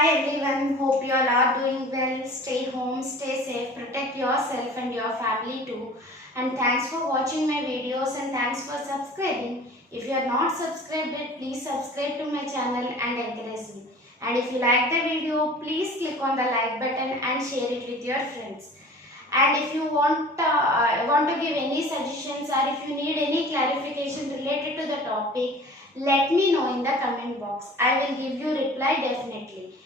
Hi everyone, hope you all are doing well. Stay home, stay safe, protect yourself and your family too. And thanks for watching my videos and thanks for subscribing. If you are not subscribed yet, please subscribe to my channel and encourage me. And if you like the video, please click on the like button and share it with your friends. And if you want to give any suggestions or if you need any clarification related to the topic, let me know in the comment box. I will give you reply definitely.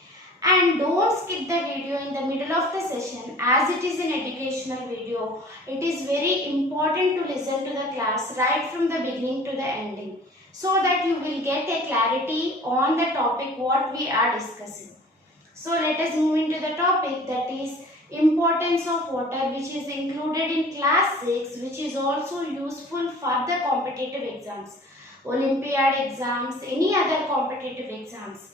And don't skip the video in the middle of the session as it is an educational video. It is very important to listen to the class right from the beginning to the ending so that you will get a clarity on the topic what we are discussing. So let us move into the topic, that is importance of water, which is included in class 6, which is also useful for the competitive exams, Olympiad exams, any other competitive exams.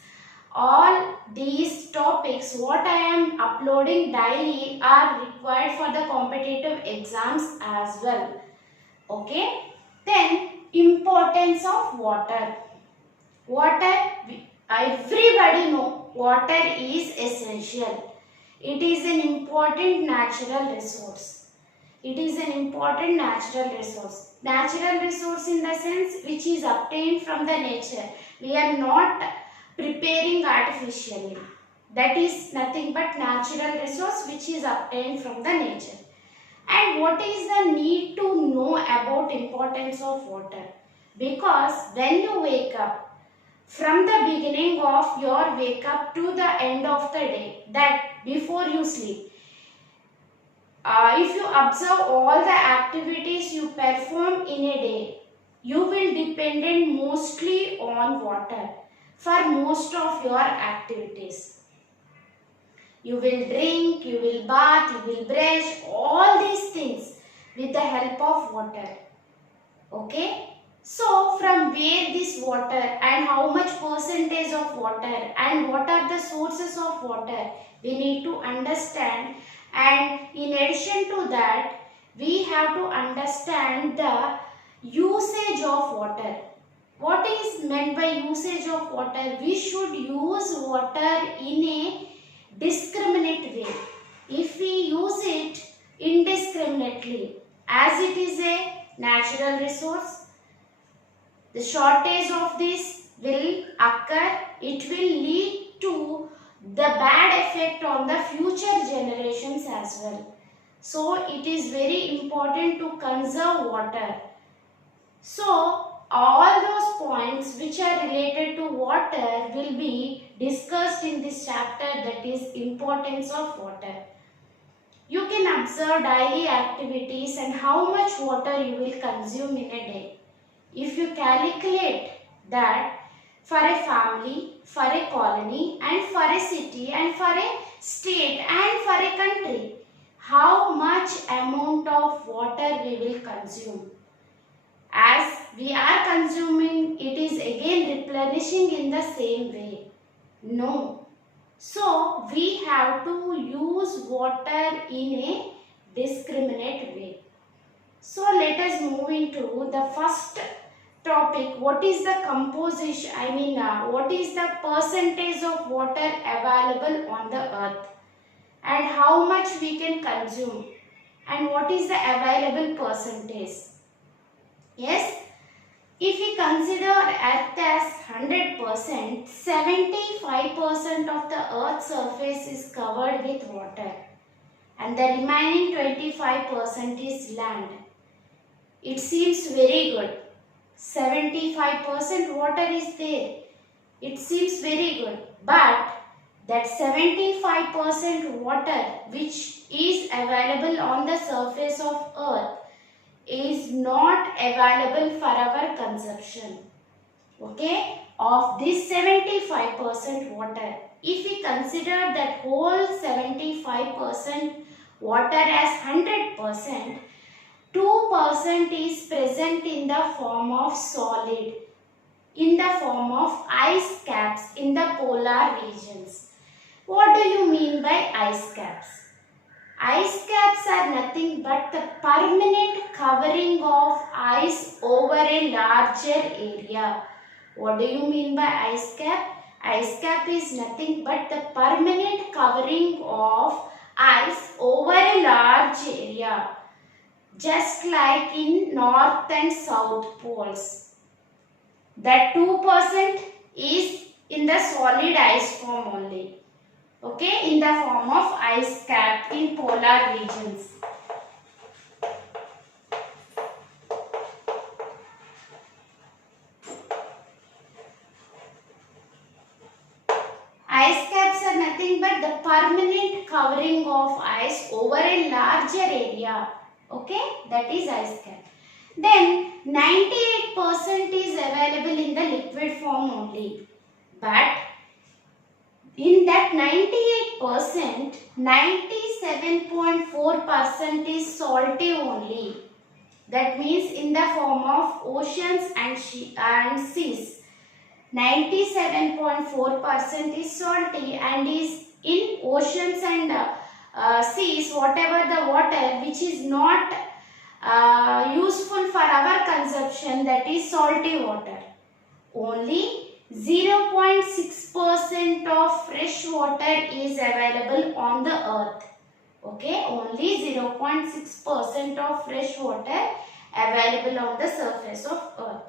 All these topics what I am uploading daily are required for the competitive exams as well. Okay. Then importance of water. Water, everybody know water is essential. It is an important natural resource. It is an important natural resource. Natural resource in the sense which is obtained from the nature. We are not preparing artificially. That is nothing but natural resource which is obtained from the nature. And what is the need to know about importance of water? Because when you wake up, from the beginning of your wake up to the end of the day, that before you sleep, if you observe all the activities you perform in a day, you will dependent mostly on water for most of your activities. You will drink, you will bath, you will brush, all these things with the help of water. Okay? So, from where this water and how much percentage of water and what are the sources of water we need to understand, and in addition to that we have to understand the usage of water. What is meant by usage of water? We should use water in a discriminate way. If we use it indiscriminately, as it is a natural resource, the shortage of this will occur. It will lead to the bad effect on the future generations as well. So it is very important to conserve water. So all those points which are related to water will be discussed in this chapter, that is importance of water. You can observe daily activities and how much water you will consume in a day. If you calculate that for a family, for a colony and for a city and for a state and for a country, how much amount of water we will consume. As we are consuming, it is again replenishing in the same way. No. So, we have to use water in a discriminate way. So, let us move into the first topic. What is the composition, what is the percentage of water available on the earth and how much we can consume and what is the available percentage. Yes, if we consider earth as 100%, 75% of the earth's surface is covered with water and the remaining 25% is land. It seems very good. 75% water is there. It seems very good. But that 75% water which is available on the surface of earth is not available for our consumption. Okay? Of this 75% water, if we consider that whole 75% water as 100%, 2% is present in the form of solid, in the form of ice caps in the polar regions. What do you mean by ice caps? Ice caps are nothing but the permanent covering of ice over a larger area. What do you mean by ice cap? Ice cap is nothing but the permanent covering of ice over a large area, just like in north and south poles. That 2% is in the solid ice form only. Okay, in the form of ice cap in polar regions. Ice caps are nothing but the permanent covering of ice over a larger area. Okay, that is ice cap. Then 98% is available in the liquid form only. But in that 98%, 97.4% is salty only. That means in the form of oceans and seas. 97.4% is salty and is in oceans and seas, whatever the water which is not useful for our consumption, that is salty water. Only 0.6% of fresh water is available on the earth. Okay, only 0.6% of fresh water available on the surface of earth.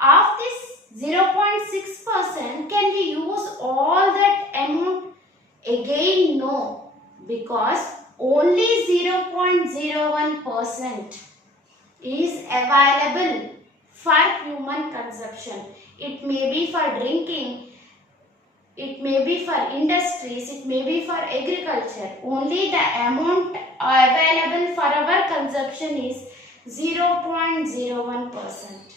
Of this 0.6%, can we use all that amount? Again, no, because only 0.01% is available for human consumption. It may be for drinking, it may be for industries, it may be for agriculture. Only the amount available for our consumption is 0.01%.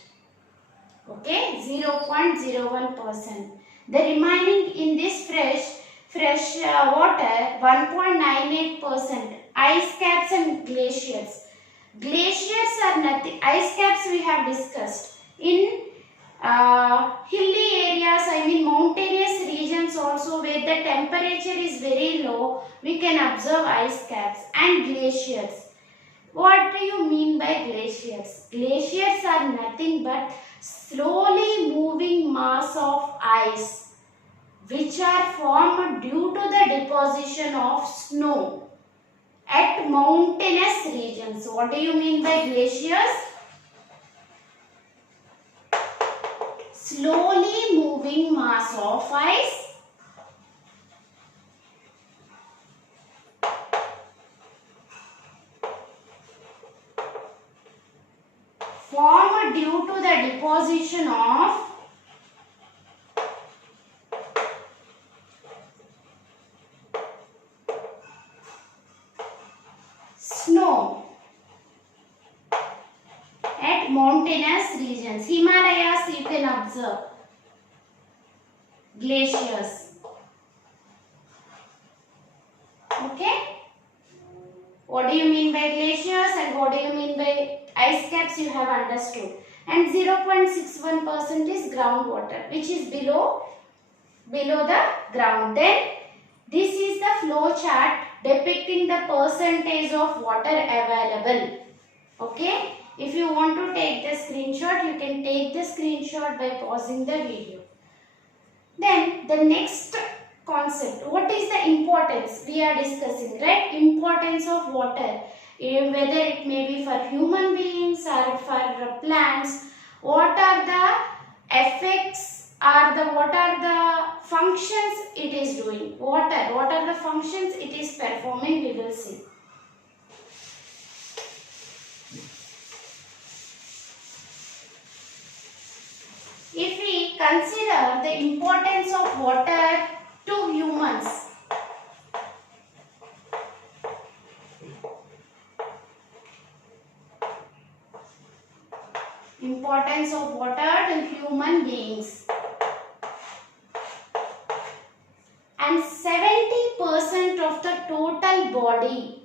Okay, 0.01%. The remaining in this fresh water, 1.98%. Ice caps and glaciers. Glaciers are nothing. Ice caps we have discussed. In hilly areas, I mean mountainous regions also, where the temperature is very low, we can observe ice caps and glaciers. What do you mean by glaciers? Glaciers are nothing but slowly moving mass of ice which are formed due to the deposition of snow at mountainous regions. What do you mean by glaciers? Slowly moving mass of ice formed due to the deposition of snow at mountainous regions. Himalayas you can observe glaciers. Okay? What do you mean by glaciers and what do you mean by ice caps, you have understood. And 0.61% is groundwater, which is below the ground. Then this is the flow chart depicting the percentage of water available. Okay? If you want to take the screenshot, you can take the screenshot by pausing the video. Then the next concept, what is the importance we are discussing, right? Importance of water, whether it may be for human beings or for plants. What are the effects or what are the functions it is doing? Water, what are the functions it is performing, we will see. If we consider the importance of water to humans, importance of water to human beings, and 70% of the total body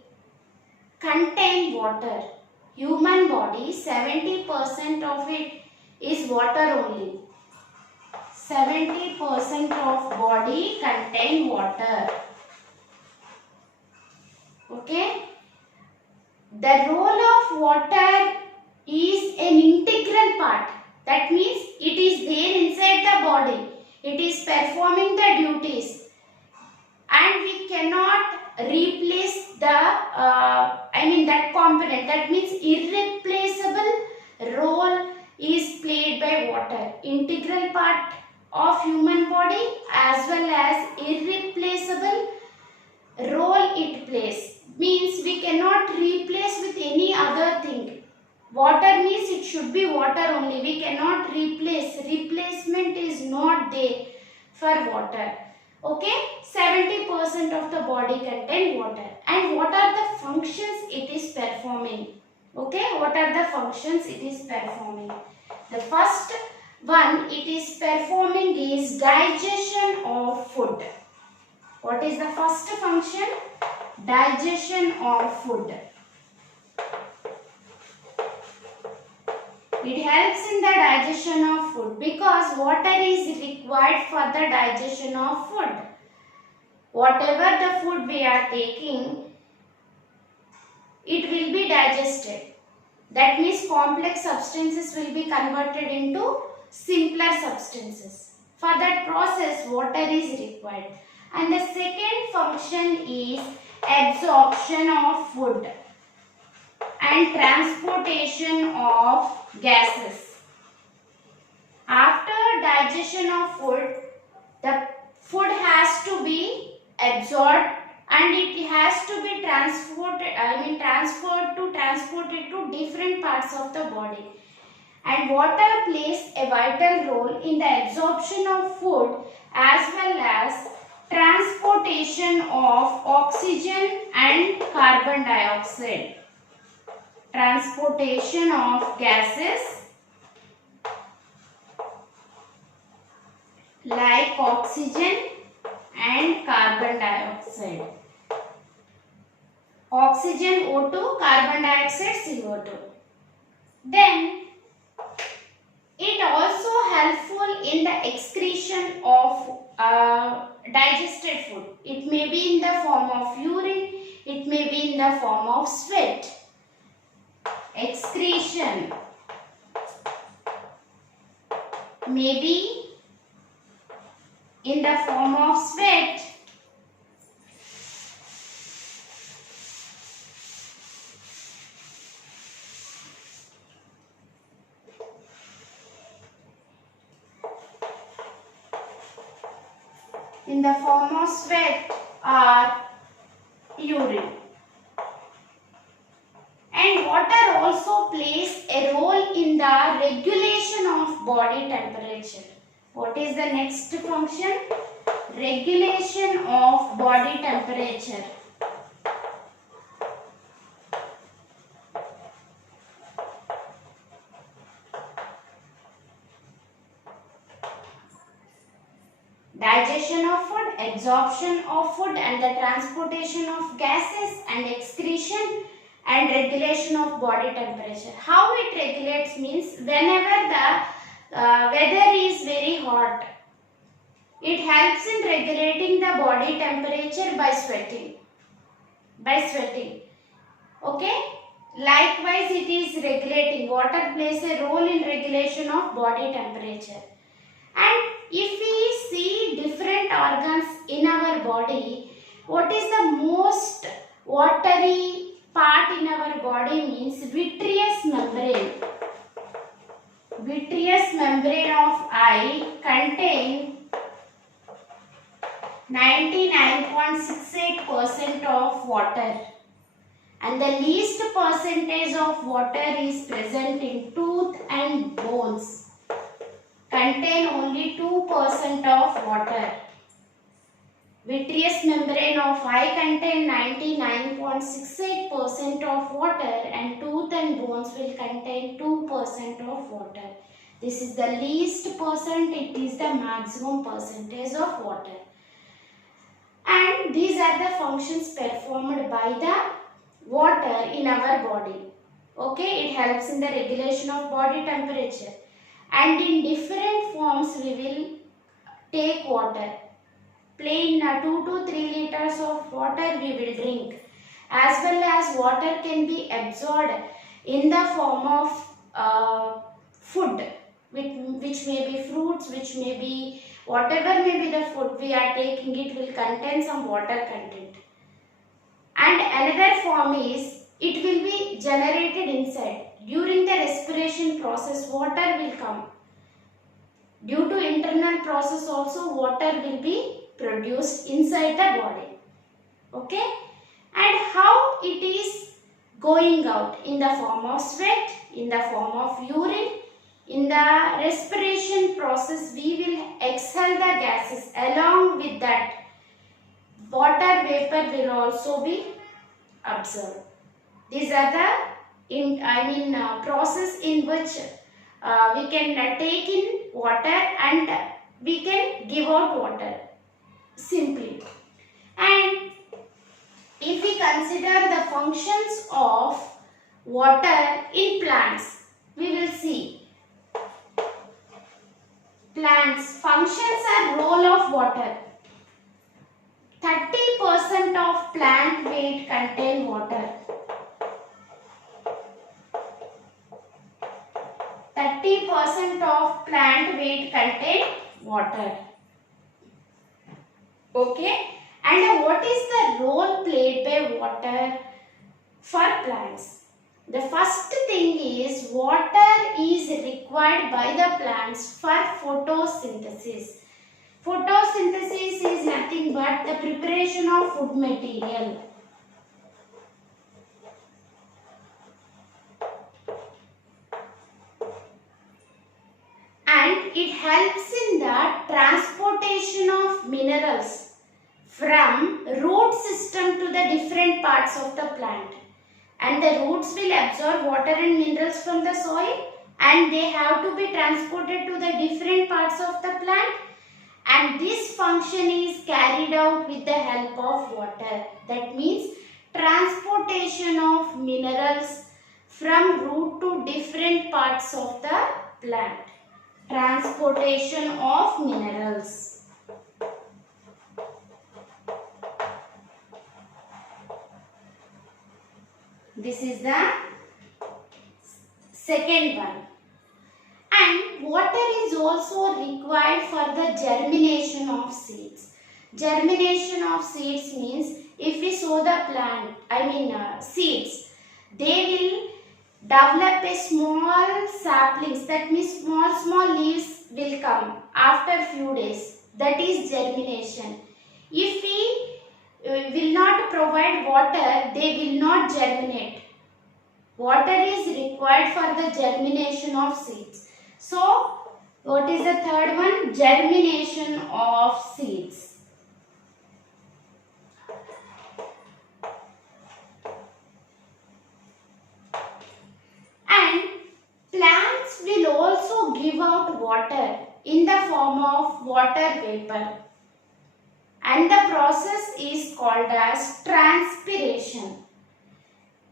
contain water. Human body, 70% of it is water only. 70% of body contain water. Okay? The role of water is an integral part. That means it is there inside the body. It is performing the duties, and we cannot replace that component. That means irreplaceable role is played by water, integral part of human body as well as irreplaceable role it plays. Means we cannot replace with any other thing. Water means it should be water only. We cannot replace. Replacement is not there for water. Okay, 70% of the body contain water. And what are the functions it is performing? Okay, what are the functions it is performing? The first one it is performing is digestion of food. What is the first function? Digestion of food. It helps in the digestion of food because water is required for the digestion of food. Whatever the food we are taking, it will be digested. That means complex substances will be converted into simpler substances. For that process, water is required. And the second function is absorption of food and transportation of gases. After digestion of food, the food has to be absorbed and it has to be transported to different parts of the body. And water plays a vital role in the absorption of food as well as transportation of oxygen and carbon dioxide. Transportation of gases like oxygen and carbon dioxide. Oxygen O2, carbon dioxide CO2. Then it also helpful in the excretion of digested food. It may be in the form of urine, it may be in the form of sweat. Excretion may be in the form of sweat or urine. And water also plays a role in the regulation of body temperature. What is the next function? Regulation of body temperature. Digestion of food, absorption of food and the transportation of gases and excretion and regulation of body temperature. How it regulates means whenever the weather is very hot, it helps in regulating the body temperature by sweating. Okay? Likewise, it is regulating. Water plays a role in regulation of body temperature. And if we see different organs in our body, what is the most watery part in our body means vitreous membrane. Vitreous membrane of eye contain 99.68% of water, and the least percentage of water is present in tooth and bones. Contain only 2% of water. Vitreous membrane of eye contain 99.68% of water and tooth and bones will contain 2% of water. This is the least percent, it is the maximum percentage of water. And these are the functions performed by the water in our body. Okay, it helps in the regulation of body temperature. And in different forms we will take water. Plain 2 to 3 liters of water we will drink. As well as water can be absorbed in the form of food, which may be fruits, which may be Whatever may be the food we are taking, it will contain some water content. And another form is it will be generated inside. During the respiration process, water will come. Due to internal process also, water will be produced inside the body. Okay? And how it is going out? In the form of sweat, in the form of urine. In the respiration process, we will exhale the gases. Along with that, water vapor will also be absorbed. These are the process in which we can take in water and we can give out water simply. And if we consider the functions of water in plants, we will see plants functions are role of water. 30% of plant weight contain water. 30% of plant weight contain water. Okay? And what is the role played by water for plants? The first thing is water is required by the plants for photosynthesis. Photosynthesis is nothing but the preparation of food material. And it helps in the transportation of minerals from root system to the different parts of the plant. And the roots will absorb water and minerals from the soil and they have to be transported to the different parts of the plant. And this function is carried out with the help of water. That means transportation of minerals from root to different parts of the plant. Transportation of minerals. This is the second one. And water is also required for the germination of seeds. Germination of seeds means if we sow the seeds, they will develop a small saplings. That means small leaves will come after few days. That is germination. If we will not provide water, they will not germinate. Water is required for the germination of seeds. So, what is the third one? Germination of seeds. And plants will also give out water in the form of water vapor. And the process is called as transpiration.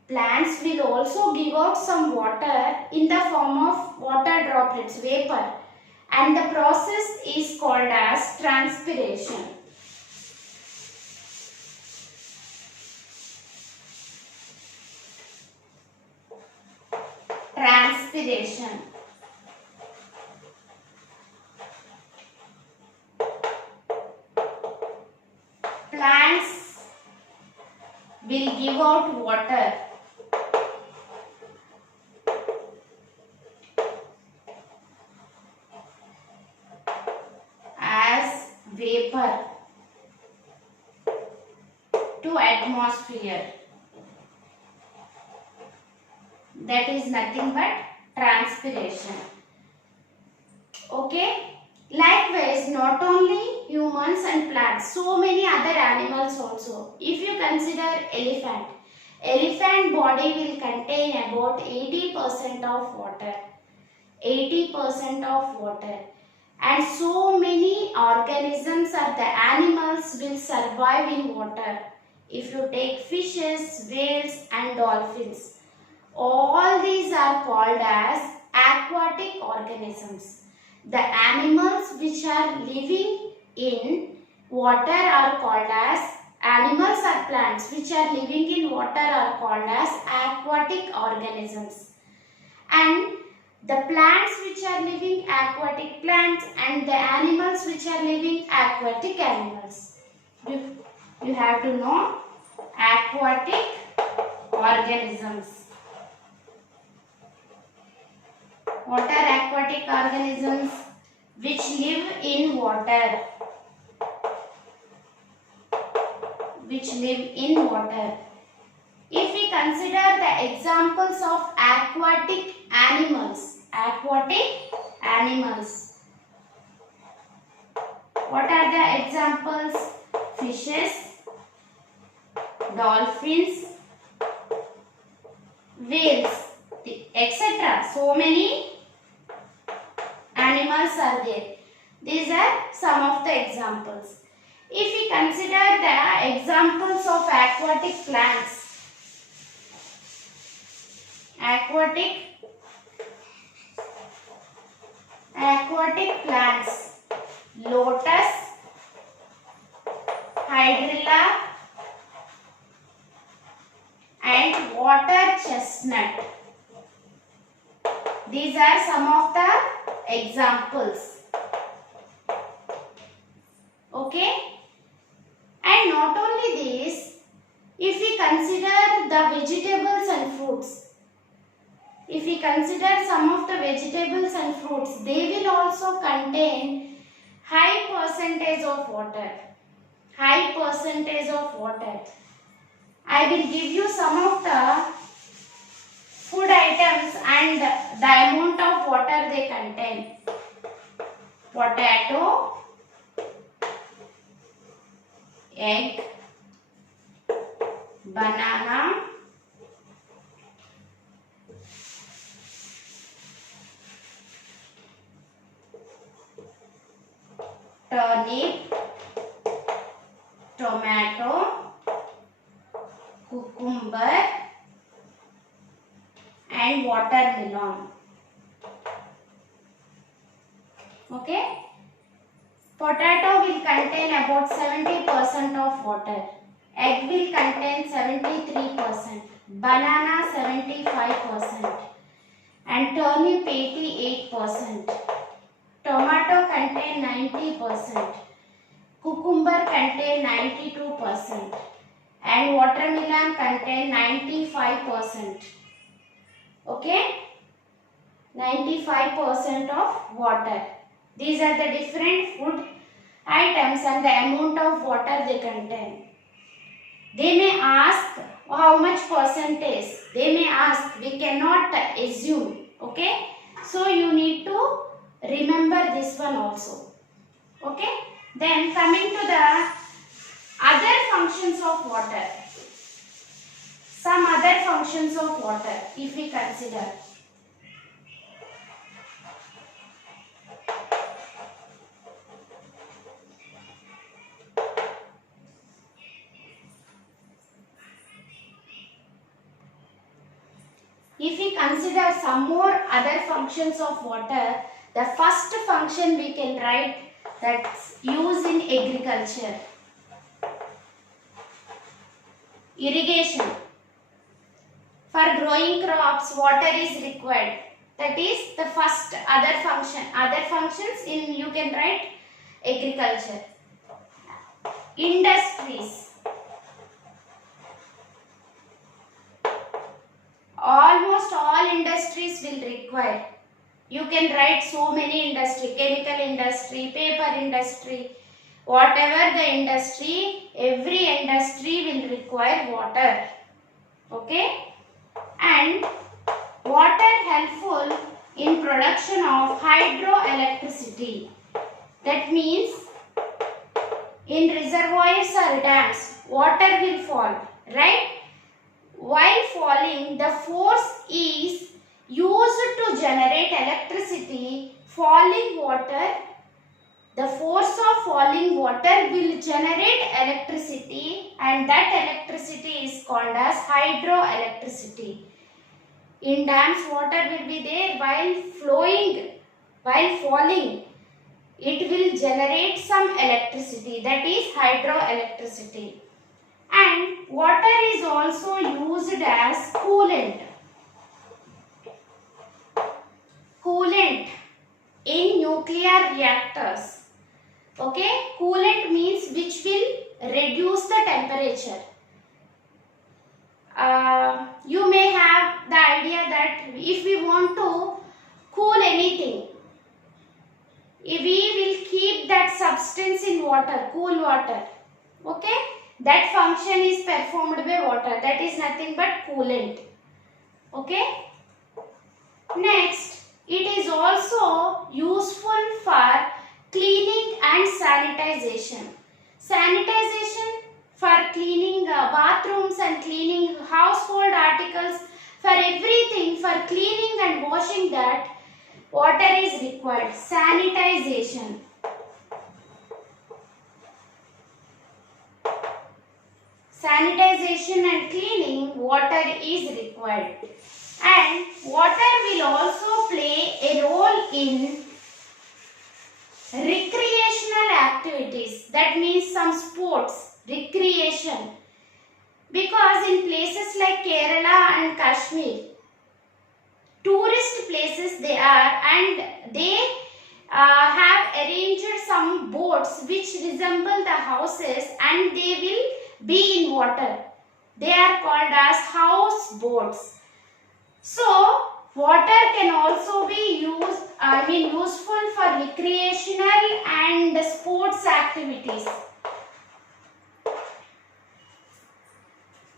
Plants will also give out some water in the form of water droplets, vapor. And the process is called as transpiration. Transpiration. Plants will give out water as vapor to atmosphere. That is nothing but transpiration. Okay? Likewise, not only humans and plants, so many other animals also. If you consider elephant body will contain about 80% of water. 80% of water. And so many organisms or the animals will survive in water. If you take fishes, whales and dolphins, all these are called as aquatic organisms. The animals which are living in water are called as animals or plants which are living in water are called as aquatic organisms. And the plants which are living aquatic plants and the animals which are living aquatic animals. You have to know aquatic organisms. What are aquatic organisms? Which live in water. Which live in water. If we consider the examples of aquatic animals. What are the examples? Fishes, dolphins, whales, etc. So many animals are there. These are some of the examples. If we consider the examples of aquatic plants, lotus, hydrilla and water chestnut. These are some of the examples. Okay? And not only this, if we consider the vegetables and fruits, if we consider some of the vegetables and fruits, they will also contain high percentage of water. I will give you some of the food items and the amount of water they contain. Potato, egg, banana, turnip, tomato, cucumber and watermelon. Okay? Potato will contain about 70% of water. Egg will contain 73%. Banana 75%. And turnip 88%. Tomato contain 90%. Cucumber contain 92%. And watermelon contain 95%. Okay? 95% of water. These are the different food items and the amount of water they contain. They may ask how much percentage. They may ask. We cannot assume. Okay? So you need to remember this one also. Okay? Then coming to the other functions of water. Some other functions of water if we consider. If we consider some more other functions of water, the first function we can write that's used in agriculture. Irrigation. For growing crops, water is required. That is the first other function. Other functions in you can write agriculture. Industries. Almost all industries will require. You can write so many industry, chemical industry, paper industry, whatever the industry, every industry will require water. Okay? And water helpful in production of hydroelectricity. That means in reservoirs or dams, water will fall, right? While falling, the force is used to generate electricity. Falling water, the force of falling water will generate electricity, and that electricity is called as hydroelectricity. In dams, water will be there while flowing, while falling. It will generate some electricity, that is hydroelectricity. And water is also used as coolant. coolant in nuclear reactors. Okay, coolant means which will reduce the temperature. You may have the idea that if we want to cool anything, we will keep that substance in water, cool water. Okay, that function is performed by water. That is nothing but coolant. Okay. Next, it is also useful for cleaning and sanitization. Sanitization for cleaning bathrooms and cleaning household articles, for everything, for cleaning and washing that, water is required. Sanitization. Sanitization and cleaning, water is required. And water will also play a role in recreational activities. That means some sports, recreation. Because in places like Kerala and Kashmir, tourist places they are, and they have arranged some boats which resemble the houses and they will be in water. They are called as house boats. So, water can also be useful for recreational and sports activities.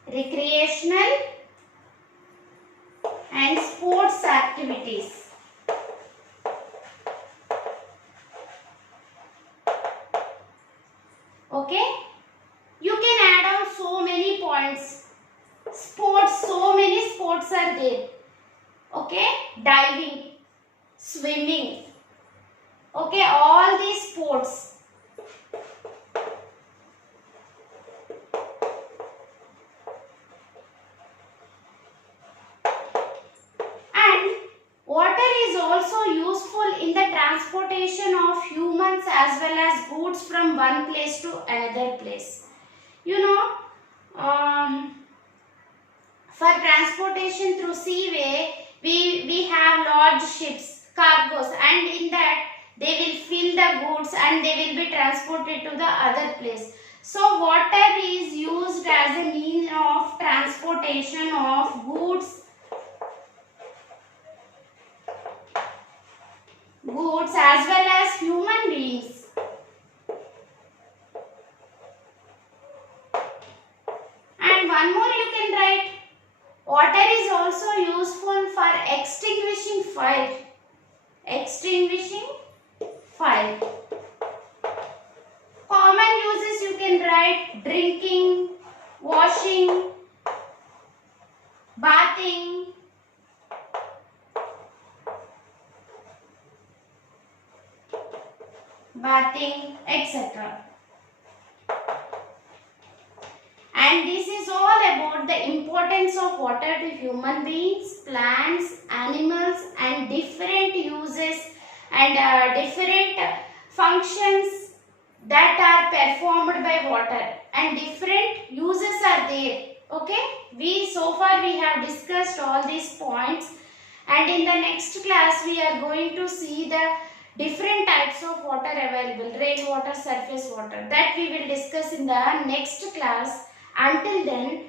Recreational and sports activities. Okay? You can add on so many points. Sports, so many sports are there. Okay, diving, swimming, okay, all these sports. And water is also useful in the transportation of humans as well as goods from one place to another place. You know, for transportation through seaway, we have large ships, cargoes, and in that they will fill the goods and they will be transported to the other place. So water is used as a means of transportation of goods as well as human beings. And one more you can write. Water is also useful for extinguishing fire. Extinguishing fire. Common uses you can write drinking, washing, bathing, etc. And this is all about the importance of water to human beings, plants, animals, and different uses and different functions that are performed by water, and different uses are there. Okay, so far we have discussed all these points, and in the next class we are going to see the different types of water available, rainwater, surface water, that we will discuss in the next class. Until then,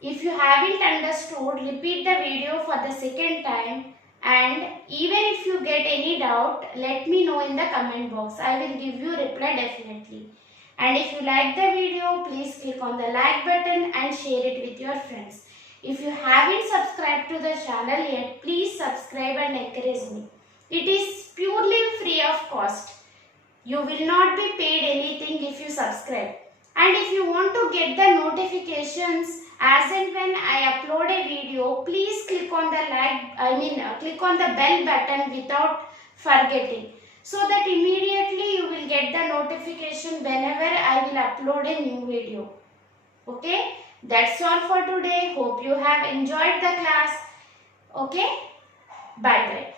if you haven't understood, repeat the video for the second time, and even if you get any doubt, let me know in the comment box. I will give you reply definitely. And if you like the video, please click on the like button and share it with your friends. If you haven't subscribed to the channel yet, please subscribe and encourage me. It is purely free of cost. You will not be paid anything if you subscribe. And if you want to get the notifications as and when I upload a video, please click on the click on the bell button without forgetting, so that immediately you will get the notification whenever I will upload a new video. Okay, that's all for today. Hope you have enjoyed the class. Okay, bye bye.